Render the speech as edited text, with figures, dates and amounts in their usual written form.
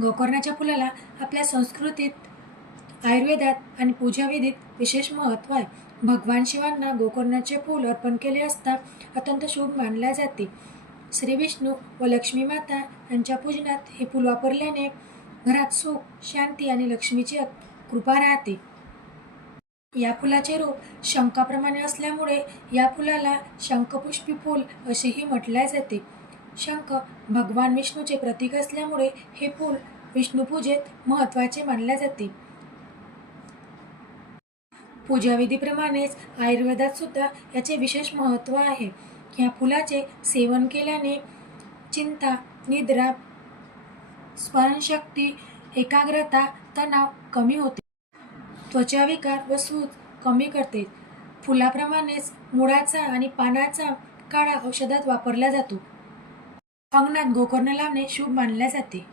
गोकर्णाच्या फुलाला आपल्या संस्कृतीत, आयुर्वेदात आणि पूजाविधीत विशेष महत्त्व आहे. भगवान शिवांना गोकर्णाचे फूल अर्पण केले असता अत्यंत शुभ मानले जाते. श्री विष्णू व लक्ष्मी माता यांच्या पूजनात हे फूल वापरल्याने घरात सुख, शांती आणि लक्ष्मीची कृपा राहते. या फुलाचे रूप शंखाप्रमाणे असल्यामुळे या फुलाला शंखपुष्पी फूल असेही म्हटले जाते. शंख भगवान विष्णूचे प्रतीक असल्यामुळे हे फूल विष्णुपूजेत महत्त्वाचे मानले जाते. पूजाविधीप्रमाणेच आयुर्वेदात सुद्धा याचे विशेष महत्त्व आहे. या फुलाचे सेवन केल्याने चिंता, निद्रा, स्मरणशक्ती, एकाग्रता, तणाव कमी होते. त्वचा विकार व सूज कमी करते. फुलाप्रमाणेच मुळाचा आणि पानाचा काढा औषधात वापरला जातो. अंगणात गोकर्ण लावणे शुभ मानले जाते.